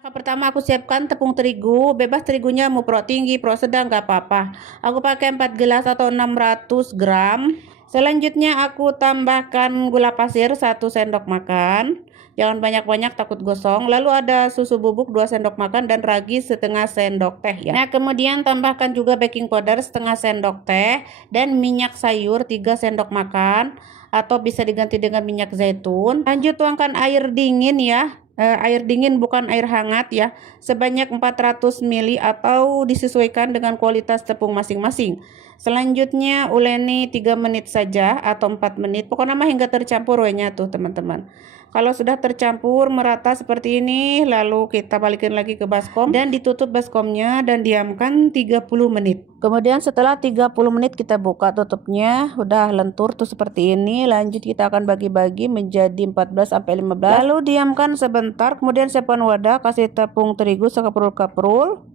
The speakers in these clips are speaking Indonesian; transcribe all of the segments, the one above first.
Langkah pertama aku siapkan tepung terigu, bebas terigunya mau pro tinggi, pro sedang nggak apa-apa. Aku pakai 4 gelas atau 600 gram. Selanjutnya aku tambahkan gula pasir 1 sendok makan. Jangan banyak-banyak takut gosong. Lalu ada susu bubuk 2 sendok makan dan ragi setengah sendok teh ya. Nah, kemudian tambahkan juga baking powder setengah sendok teh dan minyak sayur 3 sendok makan atau bisa diganti dengan minyak zaitun. Lanjut tuangkan air dingin ya. Air dingin bukan air hangat ya, sebanyak 400 ml atau disesuaikan dengan kualitas tepung masing-masing. Selanjutnya uleni 3 menit saja atau 4 menit, pokoknya mah hingga tercampur wenya tuh teman-teman. Kalau sudah tercampur merata seperti ini, lalu kita balikin lagi ke baskom dan ditutup baskomnya dan diamkan 30 menit. Kemudian setelah 30 menit kita buka tutupnya, udah lentur tuh seperti ini. Lanjut kita akan bagi-bagi menjadi 14 sampai 15. Lalu diamkan sebentar, kemudian siapkan wadah, kasih tepung terigu sekaprul-kaprul.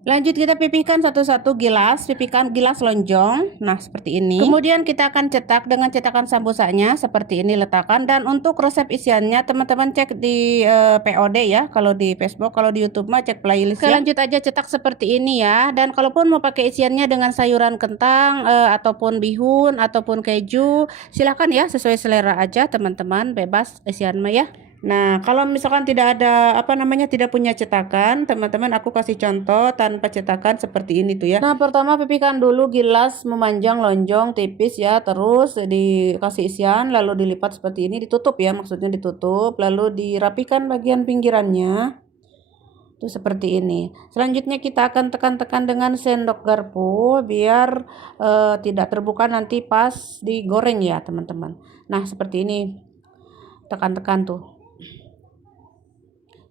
Lanjut kita pipihkan satu-satu gelas, pipihkan gelas lonjong. Nah, seperti ini. Kemudian kita akan cetak dengan cetakan sambusanya seperti ini letakkan, dan untuk resep isiannya teman-teman cek di POD ya, kalau di Facebook, kalau di YouTube mah cek playlist ya. Lanjut aja cetak seperti ini ya. Dan kalaupun mau pakai isiannya dengan sayuran kentang ataupun bihun ataupun keju, silahkan ya, sesuai selera aja teman-teman, bebas isian mah ya. Nah, kalau misalkan tidak ada tidak punya cetakan, teman-teman aku kasih contoh tanpa cetakan seperti ini tuh ya. Nah, pertama pipihkan dulu gelas memanjang lonjong tipis ya, terus dikasih isian lalu dilipat seperti ini, ditutup ya, maksudnya ditutup, lalu dirapikan bagian pinggirannya. Tuh seperti ini. Selanjutnya kita akan tekan-tekan dengan sendok garpu biar tidak terbuka nanti pas digoreng ya, teman-teman. Nah, seperti ini. Tekan-tekan tuh.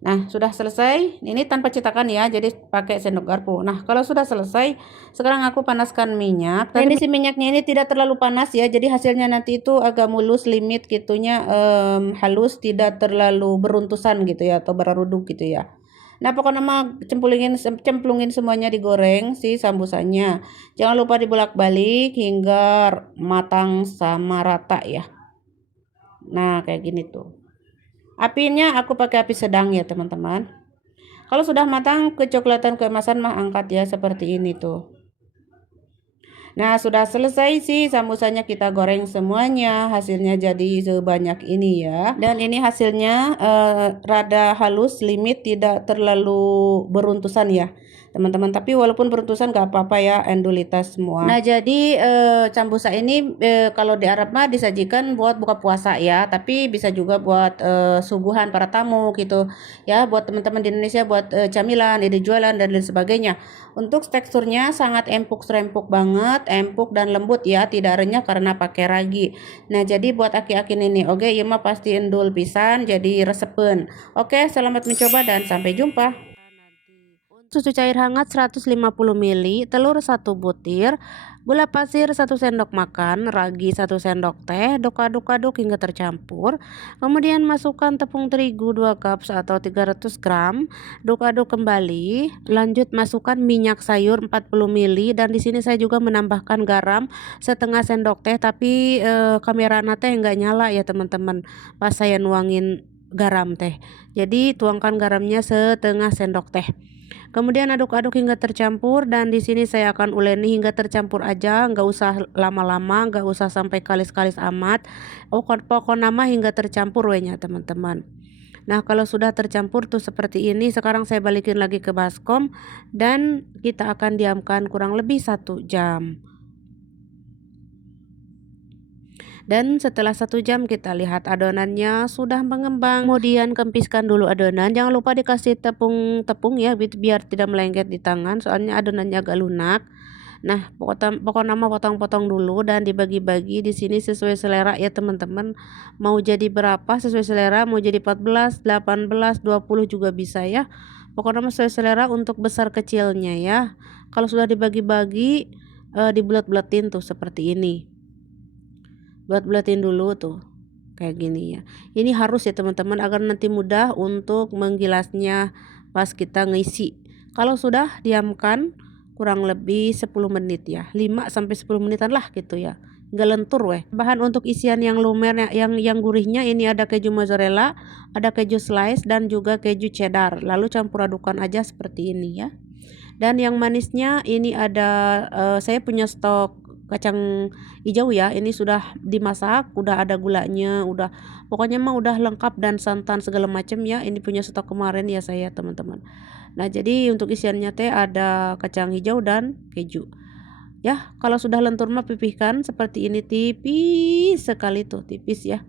Nah, sudah selesai. Ini tanpa cetakan ya, jadi pakai sendok garpu. Nah, kalau sudah selesai, sekarang aku panaskan minyak. Ini si minyaknya ini tidak terlalu panas ya, jadi hasilnya nanti itu agak mulus, limit gitunya, halus, tidak terlalu beruntusan gitu ya, atau beraruduk gitu ya. Nah, pokoknya mah cemplungin semuanya digoreng si sambusannya. Jangan lupa dibolak-balik hingga matang sama rata ya. Nah, kayak gini tuh. Apinya aku pakai api sedang ya teman-teman. Kalau sudah matang kecoklatan keemasan mah angkat ya, seperti ini tuh. Nah, sudah selesai sih sambusannya, kita goreng semuanya. Hasilnya jadi sebanyak ini ya. Dan ini hasilnya rada halus, limit, tidak terlalu beruntusan ya teman-teman. Tapi walaupun beruntusan gak apa-apa ya, endulitas semua. Nah, jadi cambusa ini kalau di Arab mah disajikan buat buka puasa ya, tapi bisa juga buat suguhan para tamu gitu ya, buat teman-teman di Indonesia, buat camilan, ide jualan dan lain sebagainya. Untuk teksturnya sangat empuk-serempuk banget, empuk dan lembut ya, tidak renyah karena pakai ragi. Nah, jadi buat aki-aki ini oke, ya mah pasti endul pisan jadi resepen. Oke, selamat mencoba dan sampai jumpa. Susu cair hangat 150 ml, telur 1 butir, gula pasir 1 sendok makan, ragi 1 sendok teh, aduk-aduk hingga tercampur. Kemudian masukkan tepung terigu 2 cup atau 300 gram, aduk-aduk kembali. Lanjut masukkan minyak sayur 40 ml, dan di sini saya juga menambahkan garam setengah sendok teh, tapi kamera teh nggak nyala ya teman-teman pas saya nuangin garam teh. Jadi tuangkan garamnya setengah sendok teh. Kemudian aduk-aduk hingga tercampur, dan di sini saya akan uleni hingga tercampur aja, nggak usah lama-lama, nggak usah sampai kalis-kalis amat. Pokok nama hingga tercampur wehnya teman-teman. Nah, kalau sudah tercampur tuh seperti ini, sekarang saya balikin lagi ke baskom dan kita akan diamkan kurang lebih 1 jam. Dan setelah 1 jam kita lihat adonannya sudah mengembang. Kemudian kempiskan dulu adonan, jangan lupa dikasih tepung ya, biar tidak melengket di tangan, soalnya adonannya agak lunak. Nah, pokoknya nama potong-potong dulu dan dibagi-bagi di sini sesuai selera ya teman-teman. Mau jadi berapa sesuai selera, mau jadi 14, 18, 20 juga bisa ya. Pokoknya sesuai selera untuk besar kecilnya ya. Kalau sudah dibagi-bagi, dibulat-bulatin tuh seperti ini. Bulat-bulatin dulu tuh kayak gini ya. Ini harus ya teman-teman, agar nanti mudah untuk menggilasnya pas kita ngisi. Kalau sudah diamkan kurang lebih 10 menit ya, 5 sampai 10 menitan lah gitu ya, nggak lentur weh. Bahan untuk isian yang lumer yang gurihnya ini ada keju mozzarella, ada keju slice dan juga keju cheddar, lalu campur adukan aja seperti ini ya. Dan yang manisnya ini ada saya punya stok kacang hijau ya, ini sudah dimasak, udah ada gulanya, udah pokoknya mah udah lengkap dan santan segala macam ya. Ini punya stok kemarin ya saya teman-teman. Nah jadi untuk isiannya teh ada kacang hijau dan keju. Ya kalau sudah lentur mah pipihkan seperti ini tipis sekali tuh, tipis ya.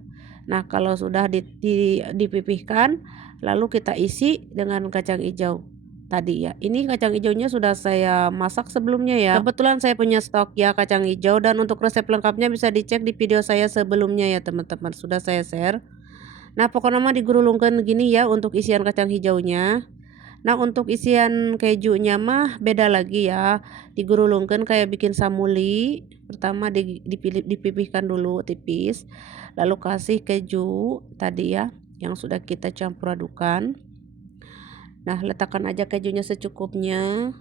Nah kalau sudah dipipihkan lalu kita isi dengan kacang hijau tadi ya. Ini kacang hijaunya sudah saya masak sebelumnya ya. Kebetulan saya punya stok ya kacang hijau, dan untuk resep lengkapnya bisa dicek di video saya sebelumnya ya teman-teman. Sudah saya share. Nah pokoknya mah digulungkan gini ya untuk isian kacang hijaunya. Nah untuk isian kejunya mah beda lagi ya. Digulungkan kayak bikin samuli. Pertama dipipihkan dulu tipis. Lalu kasih keju tadi ya yang sudah kita campur adukan. Nah letakkan aja kejunya secukupnya.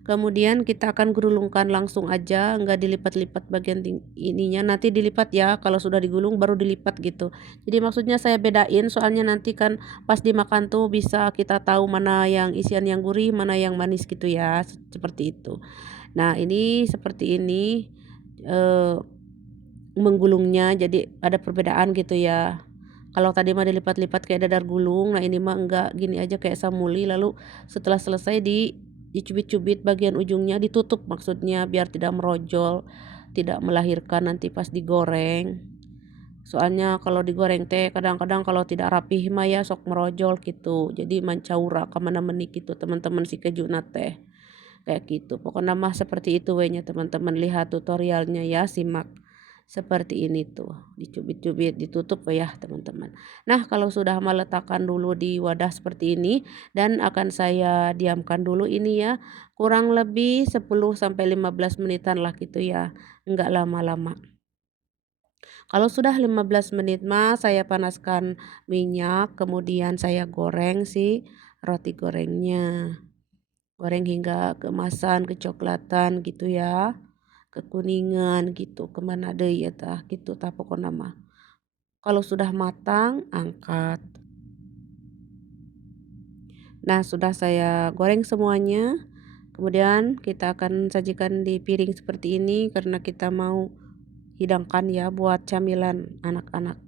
Kemudian kita akan gulungkan langsung aja, nggak dilipat-lipat bagian ininya, nanti dilipat ya kalau sudah digulung baru dilipat gitu. Jadi maksudnya saya bedain soalnya nanti kan pas dimakan tuh bisa kita tahu mana yang isian yang gurih, mana yang manis gitu ya, seperti itu. Nah ini seperti ini eh, menggulungnya, jadi ada perbedaan gitu ya. Kalau tadi mah dilipat-lipat kayak dadar gulung, nah ini mah enggak, gini aja kayak samuli. Lalu setelah selesai dicubit-cubit bagian ujungnya, ditutup maksudnya biar tidak merojol, tidak melahirkan nanti pas digoreng. Soalnya kalau digoreng teh kadang-kadang kalau tidak rapih mah ya sok merojol gitu. Jadi mancaura kemana menik gitu teman-teman si keju teh. Kayak gitu. Pokoknya mah seperti itu wehnya teman-teman, lihat tutorialnya ya, simak. Seperti ini tuh, dicubit-cubit, ditutup ya teman-teman. Nah kalau sudah meletakkan dulu di wadah seperti ini dan akan saya diamkan dulu ini ya, kurang lebih 10 sampai 15 menitan lah gitu ya, enggak lama-lama. Kalau sudah 15 menit mah saya panaskan minyak, kemudian saya goreng si roti gorengnya. Goreng hingga keemasan, kecoklatan gitu ya, kekuningan gitu, kemana deh ya tah gitu tah pokoknya mah. Kalau sudah matang angkat. Nah sudah saya goreng semuanya, kemudian kita akan sajikan di piring seperti ini karena kita mau hidangkan ya buat camilan anak-anak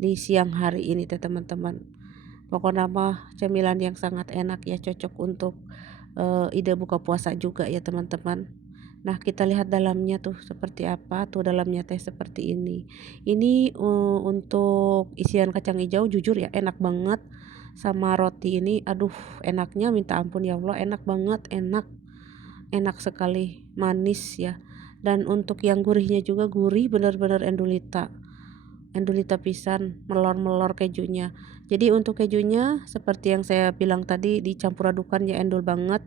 di siang hari ini teh teman-teman. Pokoknya mah camilan yang sangat enak ya, cocok untuk ide buka puasa juga ya teman-teman. Nah kita lihat dalamnya tuh seperti apa, tuh dalamnya teh seperti ini. Ini untuk isian kacang hijau jujur ya enak banget, sama roti ini aduh enaknya minta ampun ya Allah, enak banget, enak sekali, manis ya. Dan untuk yang gurihnya juga gurih bener-bener endulita pisan, melor-melor kejunya. Jadi untuk kejunya seperti yang saya bilang tadi dicampur adukan ya, endul banget.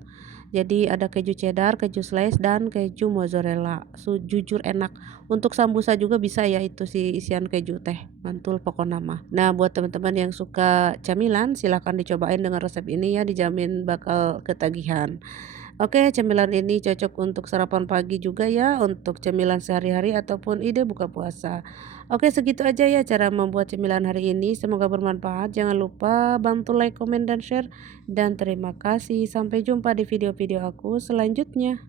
Jadi ada keju cheddar, keju slice dan keju mozzarella. Jujur enak. Untuk sambusa juga bisa ya itu si isian keju teh. Mantul pokoknya mah. Nah, buat teman-teman yang suka camilan silahkan dicobain dengan resep ini ya, dijamin bakal ketagihan. Oke, cemilan ini cocok untuk sarapan pagi juga ya, untuk cemilan sehari-hari ataupun ide buka puasa. Oke, segitu aja ya cara membuat cemilan hari ini. Semoga bermanfaat. Jangan lupa bantu like, komen, dan share. Dan terima kasih. Sampai jumpa di video-video aku selanjutnya.